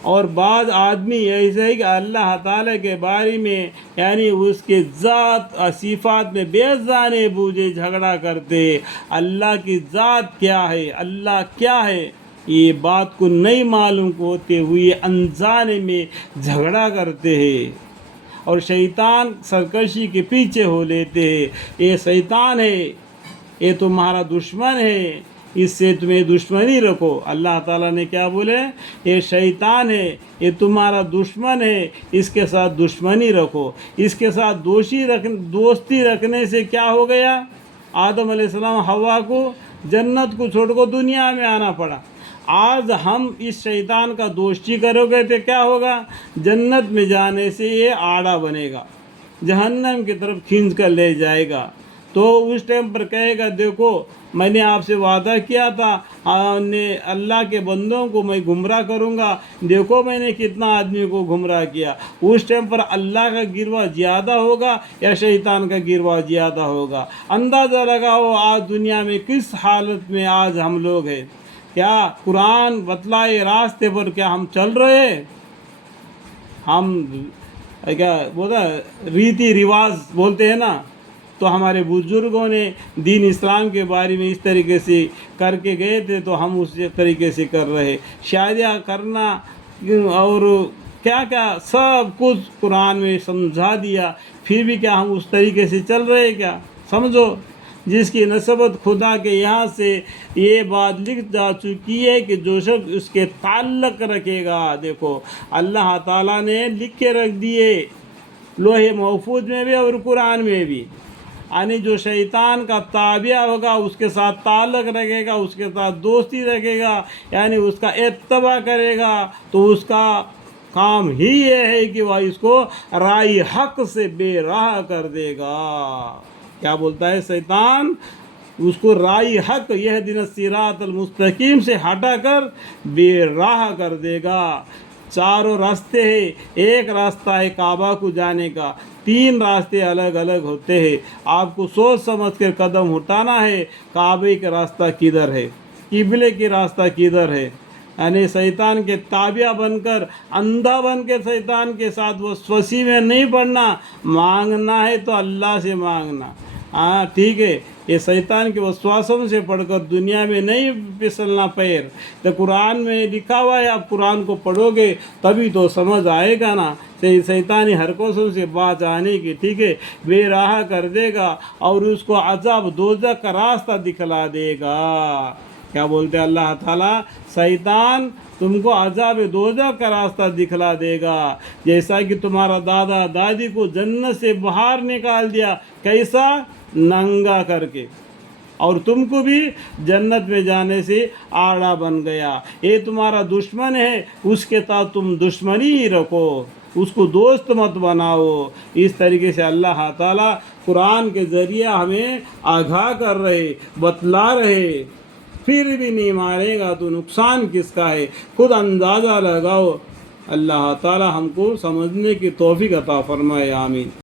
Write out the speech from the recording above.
اور بعض آدمی ایسے ہے کہ اللہ تعالیٰ کے بارے میں یعنی اس کے ذات اور صفات میں بے جانے بوجھے جھگڑا کرتے، اللہ کی ذات کیا ہے، اللہ کیا ہے، یہ بات کو نہیں معلوم ہوتے ہوئے انجانے میں جھگڑا کرتے ہیں، اور شیطان سرکشی کے پیچھے ہو لیتے ہیں۔ یہ شیطان ہے، یہ تمہارا دشمن ہے، اس سے تمہیں دشمنی رکھو۔ اللہ تعالیٰ نے کیا بولے؟ یہ شیطان ہے، یہ تمہارا دشمن ہے، اس کے ساتھ دشمنی رکھو۔ اس کے ساتھ دوستی رکھنے سے کیا ہو گیا؟ آدم علیہ السلام حوا کو جنت کو چھوڑ کو دنیا میں آنا پڑا۔ آج ہم اس شیطان کا دوستی کرو گے تو کیا ہوگا؟ جنت میں جانے سے یہ آڑا بنے گا، جہنم کی طرف کھینچ کر لے جائے گا۔ تو اس ٹائم پر کہے گا دیکھو میں نے آپ سے وعدہ کیا تھا اللہ کے بندوں کو میں گمراہ کروں گا، دیکھو میں نے کتنا آدمی کو گمراہ کیا۔ اس ٹائم پر اللہ کا گروہ زیادہ ہوگا یا شیطان کا گروہ زیادہ ہوگا؟ اندازہ لگاؤ آج دنیا میں کس حالت میں آج ہم لوگ ہیں۔ کیا قرآن بتلائے راستے پر کیا ہم چل رہے ہیں؟ ہم کیا بولتا ریتی رواج بولتے ہیں نا، تو ہمارے بزرگوں نے دین اسلام کے بارے میں اس طریقے سے کر کے گئے تھے تو ہم اس طریقے سے کر رہے۔ شادیاں کرنا اور کیا کیا سب کچھ قرآن میں سمجھا دیا، پھر بھی کیا ہم اس طریقے سے چل رہے؟ کیا سمجھو، جس کی نسبت خدا کے یہاں سے یہ بات لکھ جا چکی ہے کہ جو شخص اس کے تعلق رکھے گا، دیکھو اللہ تعالیٰ نے لکھ کے رکھ دیے لوح محفوظ میں بھی اور قرآن میں بھی، یعنی جو شیطان کا تابع ہوگا اس کے ساتھ تعلق رکھے گا، اس کے ساتھ دوستی رکھے گا، یعنی اس کا اتباع کرے گا، تو اس کا کام ہی یہ ہے کہ وہ اس کو رائے حق سے بے راہ کر دے گا۔ کیا بولتا ہے شیطان؟ اس کو رائے حق یہدنا الصراط المستقیم سے ہٹا کر بے راہ کر دے گا۔ چاروں راستے ہیں، ایک راستہ ہے کعبہ کو جانے کا، 3 راستے الگ الگ ہوتے ہیں۔ آپ کو سوچ سمجھ کر قدم اٹھانا ہے، کعبے کا راستہ کدھر ہے، قبلے کی راستہ کدھر ہے، یعنی شیطان کے تابع بن کر اندھا بن کے شیطان کے ساتھ وسوسے میں نہیں پڑنا۔ مانگنا ہے تو اللہ سے مانگنا، ہاں ٹھیک ہے، یہ شیطان کے وسواسوں سے پڑھ کر دنیا میں نہیں پھسلنا پیر۔ تو قرآن میں لکھا ہوا ہے، آپ قرآن کو پڑھو گے تبھی تو سمجھ آئے گا نا، شیطانی حرکتوں سے بات آنے کی، ٹھیک ہے، بے راہ کر دے گا اور اس کو عذاب دوزخ کا راستہ دکھلا دے گا۔ کیا بولتے ہیں اللہ تعالیٰ؟ شیطان تم کو عذاب دوزخ کا راستہ دکھلا دے گا، جیسا کہ تمہارا دادا دادی کو جنت سے باہر نکال دیا، کیسا؟ ننگا کر کے، اور تم کو بھی جنت میں جانے سے آڑا بن گیا۔ یہ تمہارا دشمن ہے، اس کے ساتھ تم دشمنی ہی رکھو، اس کو دوست مت بناؤ۔ اس طریقے سے اللہ تعالیٰ قرآن کے ذریعے ہمیں آگاہ کر رہے، بتلا رہے، پھر بھی نہیں مارے گا تو نقصان کس کا ہے؟ خود اندازہ لگاؤ۔ اللہ تعالیٰ ہم کو سمجھنے کی توفیق عطا فرمائے، آمین۔